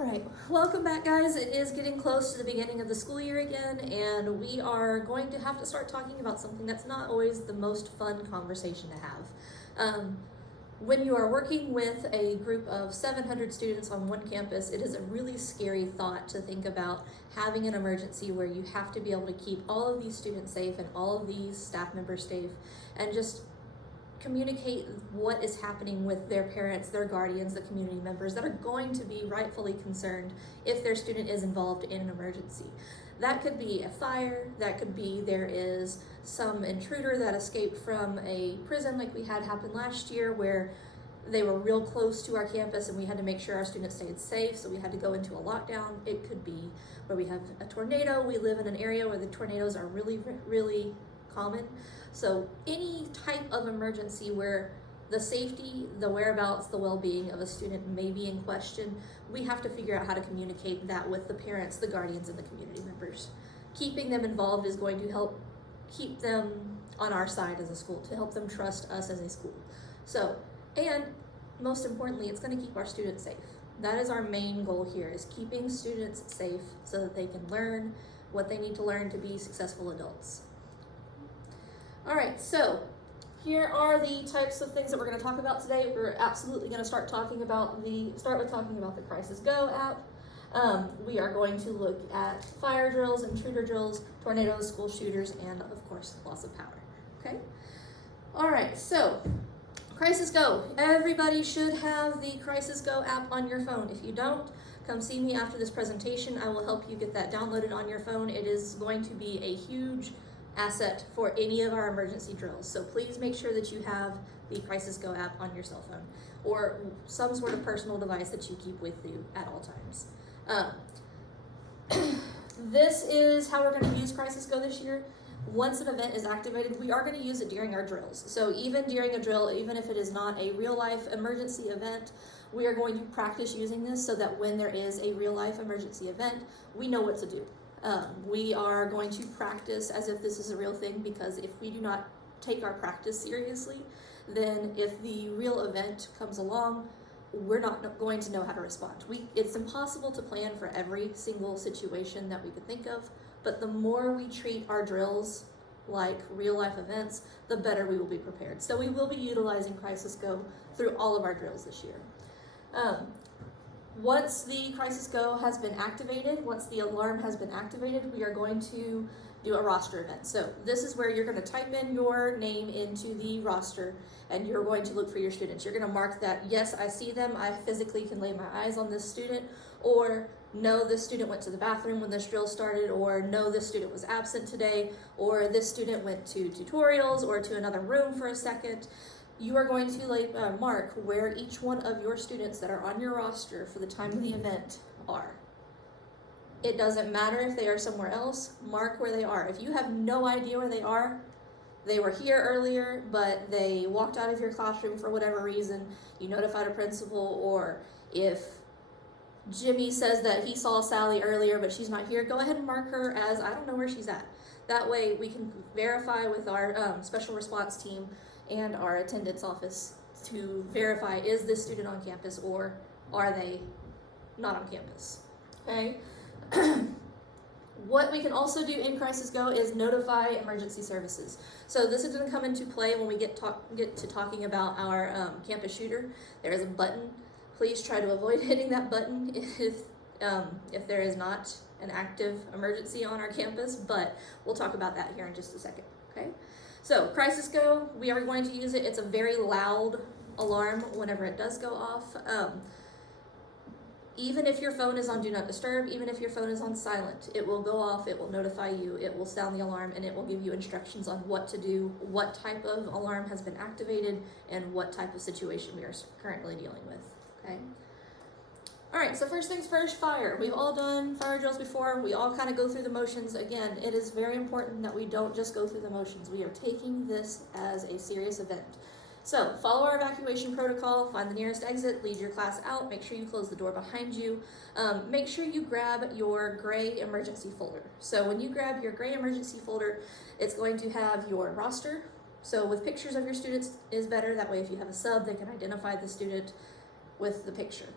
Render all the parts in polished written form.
Alright, welcome back guys. It is getting close to the beginning of the school year again, and we are going to have to start talking about something that's not always the most fun conversation to have. When you are working with a group of 700 students on one campus, it is a really scary thought to think about having an emergency where you have to be able to keep all of these students safe and all of these staff members safe, and just communicate what is happening with their parents, their guardians, the community members that are going to be rightfully concerned if their student is involved in an emergency. That could be a fire, that could be there is some intruder that escaped from a prison like we had happen last year where they were real close to our campus and we had to make sure our students stayed safe, so we had to go into a lockdown. It could be where we have a tornado. We live in an area where the tornadoes are really common. So any type of emergency where the safety, the whereabouts, the well-being of a student may be in question, we have to figure out how to communicate that with the parents, the guardians, and the community members. Keeping them involved is going to help keep them on our side as a school, to help them trust us as a school. So, and most importantly, it's going to keep our students safe. That is our main goal here, is keeping students safe so that they can learn what they need to learn to be successful adults. All right, so here are the types of things that we're going to talk about today. We're absolutely going to start with talking about the Crisis Go app. We are going to look at fire drills, intruder drills, tornadoes, school shooters, and of course, loss of power. Okay. All right, so Crisis Go. Everybody should have the Crisis Go app on your phone. If you don't, come see me after this presentation. I will help you get that downloaded on your phone. It is going to be a huge asset for any of our emergency drills. So please make sure that you have the Crisis Go app on your cell phone or some sort of personal device that you keep with you at all times. This is how we're going to use Crisis Go this year. Once an event is activated, we are going to use it during our drills. So even during a drill, even if it is not a real life emergency event, we are going to practice using this so that when there is a real life emergency event, we know what to do. We are going to practice as if this is a real thing, because if we do not take our practice seriously, then if the real event comes along, we're not going to know how to respond. It's impossible to plan for every single situation that we could think of, but the more we treat our drills like real life events, the better we will be prepared. So we will be utilizing Crisis Go through all of our drills this year. Once the Crisis Go has been activated, once the alarm has been activated, we are going to do a roster event. So this is where you're going to type in your name into the roster and you're going to look for your students. You're going to mark that, yes, I see them, I physically can lay my eyes on this student, or no, this student went to the bathroom when this drill started, or no, this student was absent today, or this student went to tutorials or to another room for a second. You are going to mark where each one of your students that are on your roster for the time of the event are. It doesn't matter if they are somewhere else, mark where they are. If you have no idea where they are, they were here earlier, but they walked out of your classroom for whatever reason, you notified a principal, or if Jimmy says that he saw Sally earlier, but she's not here, go ahead and mark her as, I don't know where she's at. That way we can verify with our special response team and our attendance office to verify, is this student on campus or are they not on campus, okay? What we can also do in Crisis Go is notify emergency services. So this is going to come into play when we get to talking about our campus shooter. There is a button. Please try to avoid hitting that button if there is not an active emergency on our campus, but we'll talk about that here in just a second, okay? So Crisis Go, we are going to use it. It's a very loud alarm whenever it does go off. Even if your phone is on Do Not Disturb, even if your phone is on silent, it will go off, it will notify you, it will sound the alarm, and it will give you instructions on what to do, what type of alarm has been activated, and what type of situation we are currently dealing with, okay? All right, so first things first, fire. We've all done fire drills before. We all kind of go through the motions. Again, it is very important that we don't just go through the motions. We are taking this as a serious event. So follow our evacuation protocol, find the nearest exit, lead your class out, make sure you close the door behind you. Make sure you grab your gray emergency folder. So when you grab your gray emergency folder, it's going to have your roster. So with pictures of your students is better. That way if you have a sub, they can identify the student with the picture.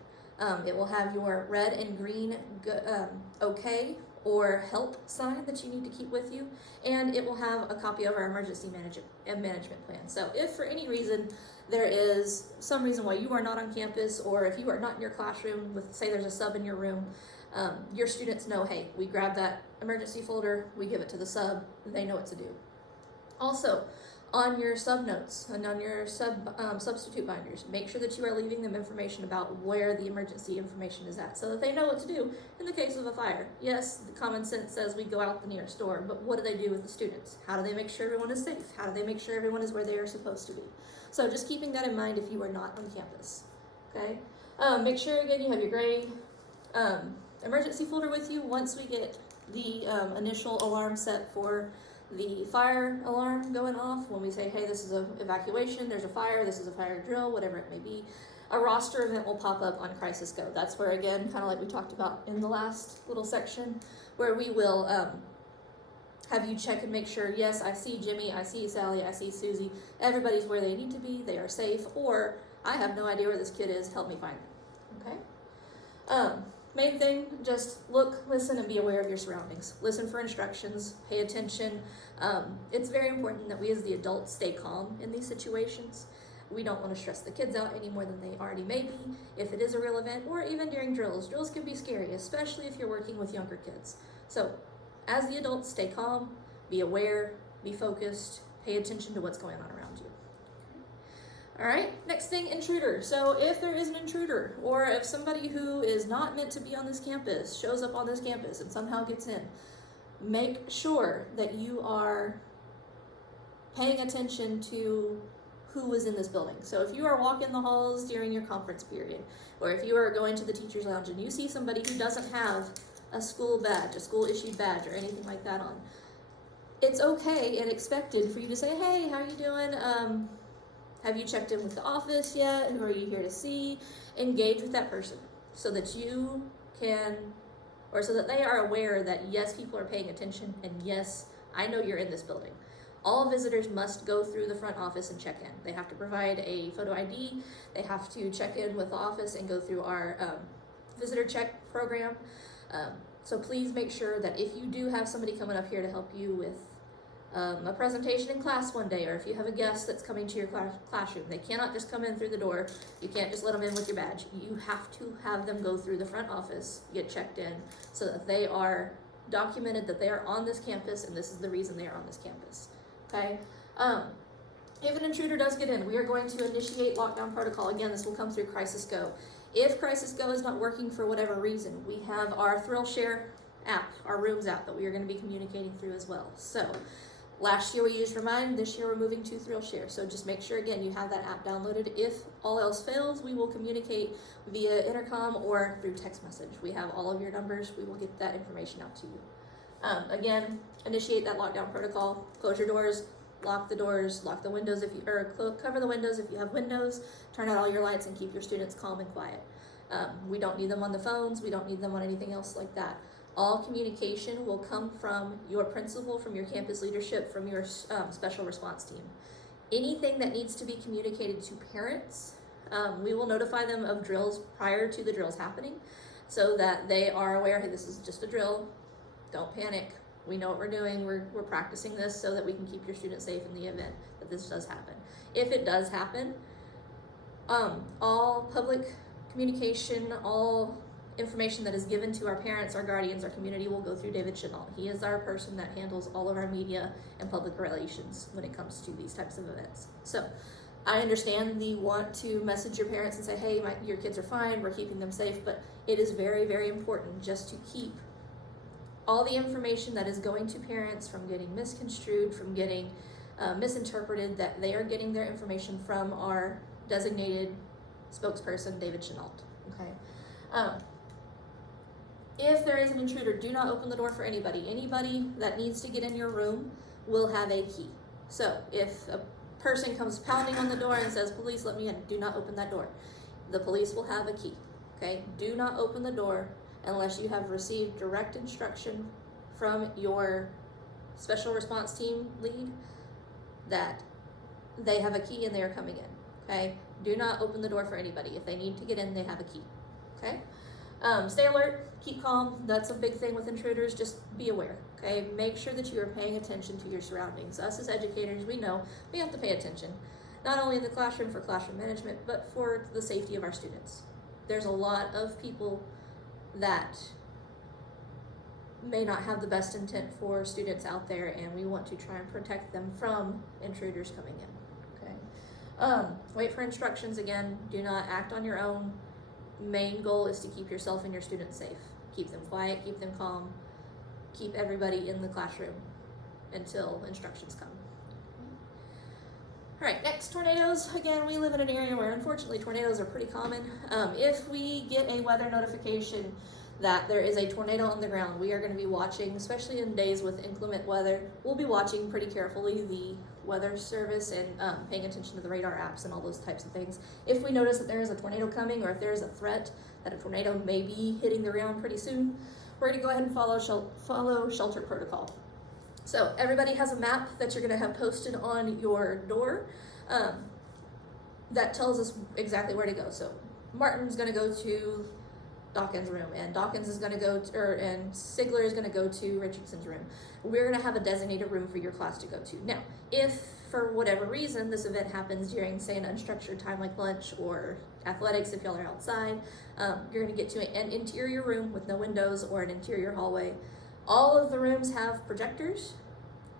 It will have your red and green okay or help sign that you need to keep with you, and it will have a copy of our emergency management plan. So if for any reason there is some reason why you are not on campus, or if you are not in your classroom, with say there's a sub in your room, your students know, hey, we grab that emergency folder, we give it to the sub, they know what to do. Also, on your sub notes and on your substitute binders, make sure that you are leaving them information about where the emergency information is at, so that they know what to do in the case of a fire. Yes, the common sense says we go out the nearest door, but what do they do with the students? How do they make sure everyone is safe? How do they make sure everyone is where they are supposed to be? So just keeping that in mind if you are not on campus, okay? Make sure, again, you have your gray emergency folder with you. Once we get the initial alarm set for the fire alarm going off, when we say, hey, this is an evacuation, there's a fire, this is a fire drill, whatever it may be, a roster event will pop up on Crisis Go. That's where, again, kind of like we talked about in the last little section, where we will have you check and make sure, yes, I see Jimmy, I see Sally, I see Susie, everybody's where they need to be, they are safe, or I have no idea where this kid is, help me find them, okay? Main thing, just look, listen, and be aware of your surroundings. Listen for instructions, pay attention. It's very important that we as the adults stay calm in these situations. We don't want to stress the kids out any more than they already may be if it is a real event, or even during drills. Drills can be scary, especially if you're working with younger kids. So, as the adults, stay calm, be aware, be focused, pay attention to what's going on around you. All right, next thing, intruder. So if there is an intruder, or if somebody who is not meant to be on this campus shows up on this campus and somehow gets in, make sure that you are paying attention to who was in this building. So if you are walking the halls during your conference period, or if you are going to the teacher's lounge and you see somebody who doesn't have a school badge, a school issued badge, or anything like that on, it's okay and expected for you to say, hey, how are you doing? Have you checked in with the office yet? Who are you here to see? Engage with that person so that you can, or so that they are aware that yes, people are paying attention, and yes, I know you're in this building. All visitors must go through the front office and check in. They have to provide a photo ID. They have to check in with the office and go through our visitor check program. So please make sure that if you do have somebody coming up here to help you with a presentation in class one day, or if you have a guest that's coming to your classroom, they cannot just come in through the door. You can't just let them in with your badge. You have to have them go through the front office, get checked in, so that they are documented that they are on this campus and this is the reason they are on this campus. Okay? If an intruder does get in, we are going to initiate lockdown protocol. Again, this will come through Crisis Go. If Crisis Go is not working for whatever reason, we have our ThrillShare app, our Rooms app, that we are going to be communicating through as well. So, last year we used Remind, this year we're moving to ThrillShare. So just make sure, again, you have that app downloaded. If all else fails, we will communicate via intercom or through text message. We have all of your numbers. We will get that information out to you. Again, initiate that lockdown protocol. Close your doors, lock the doors, lock the windows if you, or cover the windows if you have windows. Turn out all your lights and keep your students calm and quiet. We don't need them on the phones. We don't need them on anything else like that. All communication will come from your principal, from your campus leadership, from your special response team. Anything that needs to be communicated to parents, we will notify them of drills prior to the drills happening so that they are aware, hey, this is just a drill, don't panic, we know what we're doing, we're practicing this so that we can keep your students safe in the event that this does happen. If it does happen, all public communication, all information that is given to our parents, our guardians, our community will go through David Chenault. He is our person that handles all of our media and public relations when it comes to these types of events. So I understand the want to message your parents and say, hey, your kids are fine, we're keeping them safe, but it is very, very important just to keep all the information that is going to parents from getting misconstrued, from getting misinterpreted, that they are getting their information from our designated spokesperson, David Chenault. Okay. If there is an intruder, do not open the door for anybody. Anybody that needs to get in your room will have a key. So if a person comes pounding on the door and says, police, let me in, do not open that door. The police will have a key, okay? Do not open the door unless you have received direct instruction from your special response team lead that they have a key and they are coming in, okay? Do not open the door for anybody. If they need to get in, they have a key, okay? Stay alert, keep calm. That's a big thing with intruders. Just be aware, okay? Make sure that you are paying attention to your surroundings. Us as educators, we know we have to pay attention, not only in the classroom for classroom management, but for the safety of our students. There's a lot of people that may not have the best intent for students out there, and we want to try and protect them from intruders coming in, okay? Wait for instructions. Again, do not act on your own. Main goal is to keep yourself and your students safe. Keep them quiet, keep them calm, keep everybody in the classroom until instructions come. All right, next, tornadoes. Again, we live in an area where unfortunately tornadoes are pretty common. If we get a weather notification that there is a tornado on the ground, we are going to be watching, especially in days with inclement weather, we'll be watching pretty carefully the weather service and paying attention to the radar apps and all those types of things. If we notice that there is a tornado coming, or if there is a threat that a tornado may be hitting the ground pretty soon, we're going to go ahead and follow shelter protocol. So everybody has a map that you're going to have posted on your door that tells us exactly where to go. So Martin's going to go to Dawkins' room, and Dawkins is going to go to, and Sigler is going to go to Richardson's room. We're going to have a designated room for your class to go to. Now, if for whatever reason this event happens during, say, an unstructured time like lunch or athletics, if y'all are outside, you're going to get to an interior room with no windows or an interior hallway. All of the rooms have projectors.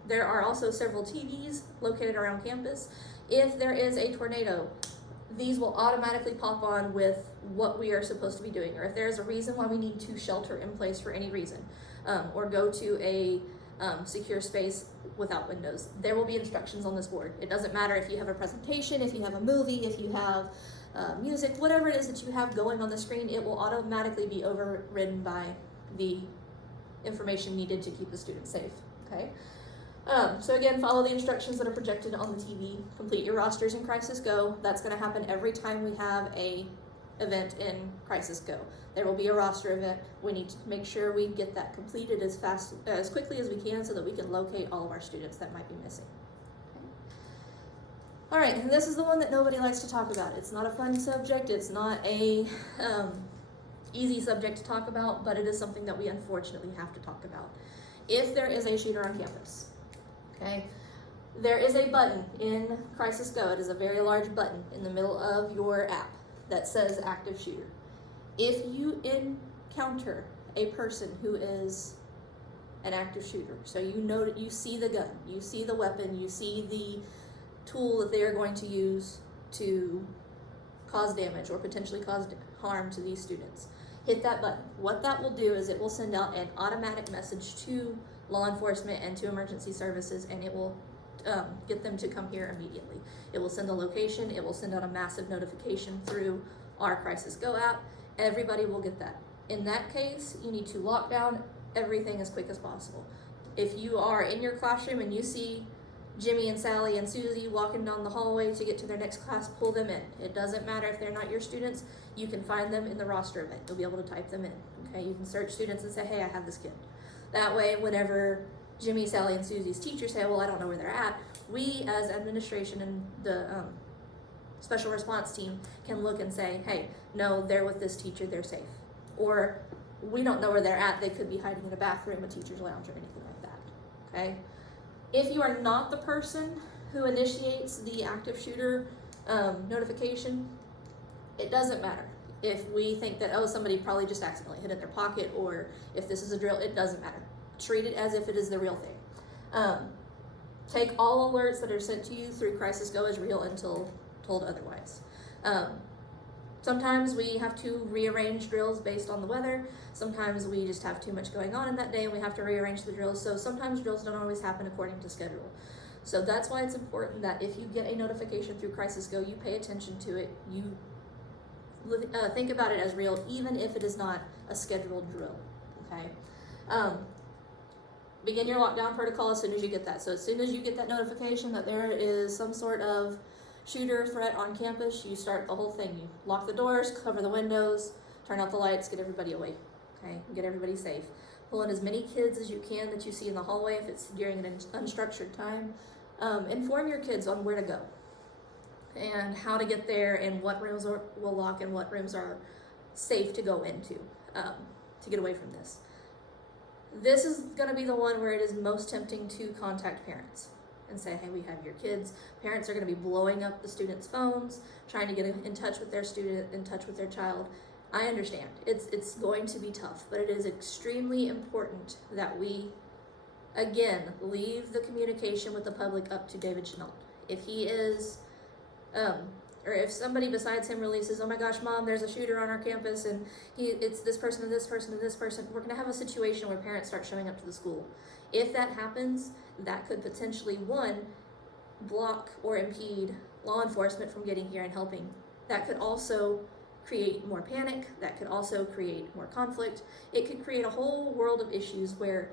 There are also several TVs located around campus. If there is a tornado, these will automatically pop on with what we are supposed to be doing, or if there's a reason why we need to shelter in place for any reason, or go to a secure space without windows. There will be instructions on this board. It doesn't matter if you have a presentation, if you have a movie, if you have music, whatever it is that you have going on the screen, it will automatically be overridden by the information needed to keep the student safe, okay? So again, follow the instructions that are projected on the TV. Complete your rosters in Crisis Go. That's going to happen every time we have a event in Crisis Go. There will be a roster event. We need to make sure we get that completed as quickly as we can so that we can locate all of our students that might be missing. Okay. All right, and this is the one that nobody likes to talk about. It's not a fun subject. It's not a easy subject to talk about, but it is something that we unfortunately have to talk about. If there is a shooter on campus, okay, there is a button in Crisis Go. It is a very large button in the middle of your app that says active shooter. If you encounter a person who is an active shooter, so you know that you see the gun, you see the weapon, you see the tool that they are going to use to cause damage or potentially cause harm to these students, hit that button. What that will do is it will send out an automatic message to law enforcement and to emergency services, and it will get them to come here immediately. It will send a location, it will send out a massive notification through our Crisis Go app. Everybody will get that. In that case, you need to lock down everything as quick as possible. If you are in your classroom and you see Jimmy and Sally and Susie walking down the hallway to get to their next class, pull them in. It doesn't matter if they're not your students, you can find them in the roster event. You'll be able to type them in, okay? You can search students and say, hey, I have this kid. That way, whenever Jimmy, Sally, and Susie's teachers say, well, I don't know where they're at, we as administration and the special response team can look and say, hey, no, they're with this teacher, they're safe. Or we don't know where they're at, they could be hiding in a bathroom, a teacher's lounge, or anything like that, okay? If you are not the person who initiates the active shooter notification, it doesn't matter. If we think that, oh, somebody probably just accidentally hit it in their pocket, or if this is a drill, it doesn't matter. Treat it as if it is the real thing. Take all alerts that are sent to you through Crisis Go as real until told otherwise. Sometimes we have to rearrange drills based on the weather. Sometimes we just have too much going on in that day and we have to rearrange the drills. So sometimes drills don't always happen according to schedule. So that's why it's important that if you get a notification through Crisis Go, you pay attention to it. You think about it as real, even if it is not a scheduled drill, okay? Begin your lockdown protocol as soon as you get that. So as soon as you get that notification that there is some sort of shooter threat on campus, you start the whole thing. You lock the doors, cover the windows, turn out the lights, get everybody away, okay? Get everybody safe. Pull in as many kids as you can that you see in the hallway if it's during an unstructured time. Inform your kids on where to go and how to get there and what rooms will lock and what rooms are safe to go into, to get away from this. This is going to be the one where it is most tempting to contact parents and say, hey, we have your kids. Parents are going to be blowing up the students' phones, trying to get in touch with their student, in touch with their child. I understand. It's going to be tough, but it is extremely important that we, again, leave the communication with the public up to David Chenault. If he is, or if somebody besides him releases, oh my gosh, Mom, there's a shooter on our campus, and it's this person and this person and this person, we're going to have a situation where parents start showing up to the school. If that happens, that could potentially, one, block or impede law enforcement from getting here and helping. That could also create more panic. That could also create more conflict. It could create a whole world of issues where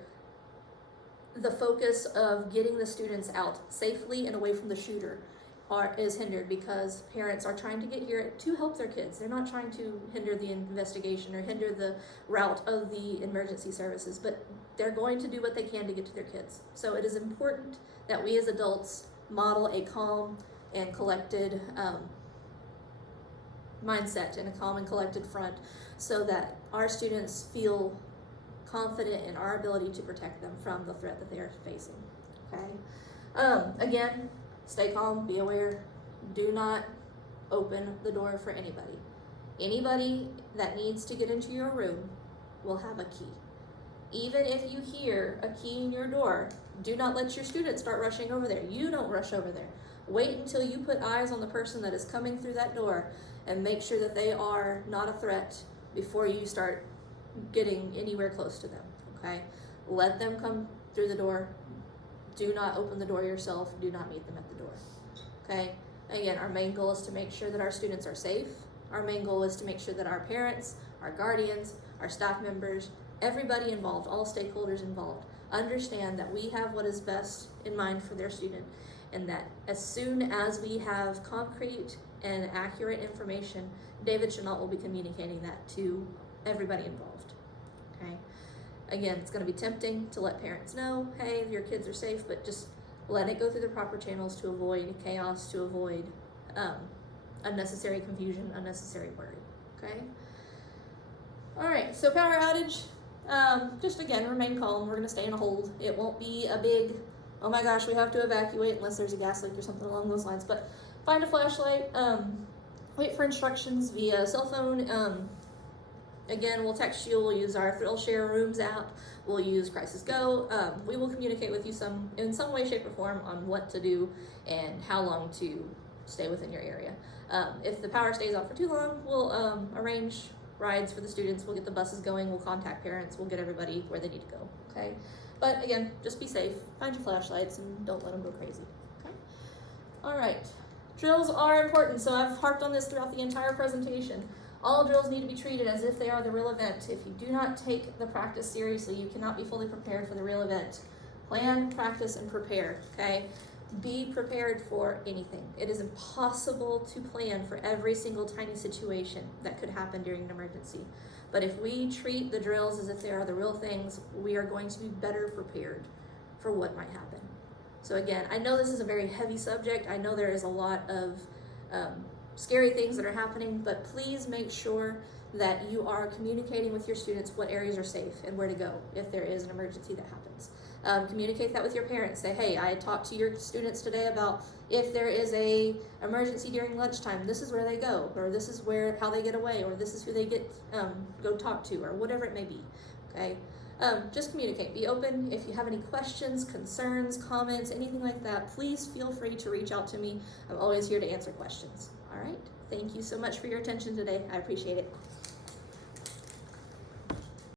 the focus of getting the students out safely and away from the shooter is hindered because parents are trying to get here to help their kids. They're not trying to hinder the investigation or hinder the route of the emergency services, but they're going to do what they can to get to their kids. So it is important that we as adults model a calm and collected mindset and a calm and collected front so that our students feel confident in our ability to protect them from the threat that they are facing. Okay. Again, stay calm, be aware. Do not open the door for anybody. Anybody that needs to get into your room will have a key. Even if you hear a key in your door, do not let your students start rushing over there. You don't rush over there. Wait until you put eyes on the person that is coming through that door and make sure that they are not a threat before you start getting anywhere close to them, okay? Let them come through the door. Do not open the door yourself. Do not meet them at the door, okay? Again, our main goal is to make sure that our students are safe. Our main goal is to make sure that our parents, our guardians, our staff members, everybody involved, all stakeholders involved, understand that we have what is best in mind for their student, and that as soon as we have concrete and accurate information, David Chenault will be communicating that to everybody involved, okay? Again, it's going to be tempting to let parents know, hey, your kids are safe, but just let it go through the proper channels to avoid chaos, to avoid unnecessary confusion, unnecessary worry, okay? All right, so power outage, just again, remain calm. We're going to stay in a hold. It won't be a big, oh my gosh, we have to evacuate unless there's a gas leak or something along those lines, but find a flashlight, wait for instructions via cell phone. Again, we'll text you, we'll use our Thrill Share Rooms app, we'll use Crisis Go. We will communicate with you in some way, shape, or form on what to do and how long to stay within your area. If the power stays out for too long, we'll arrange rides for the students, we'll get the buses going, we'll contact parents, we'll get everybody where they need to go, okay? But again, just be safe, find your flashlights, and don't let them go crazy, okay? All right, drills are important, so I've harped on this throughout the entire presentation. All drills need to be treated as if they are the real event. If you do not take the practice seriously, you cannot be fully prepared for the real event. Plan, practice, and prepare, okay? Be prepared for anything. It is impossible to plan for every single tiny situation that could happen during an emergency. But if we treat the drills as if they are the real things, we are going to be better prepared for what might happen. So again, I know this is a very heavy subject. I know there is a lot of scary things that are happening, but please make sure that you are communicating with your students what areas are safe and where to go if there is an emergency that happens. Communicate that with your parents. Say, hey, I talked to your students today about if there is a emergency during lunchtime, this is where they go, or this is how they get away, or this is who they go talk to, or whatever it may be, okay? Just communicate, be open. If you have any questions, concerns, comments, anything like that, please feel free to reach out to me. I'm always here to answer questions, all right? Thank you so much for your attention today. I appreciate it.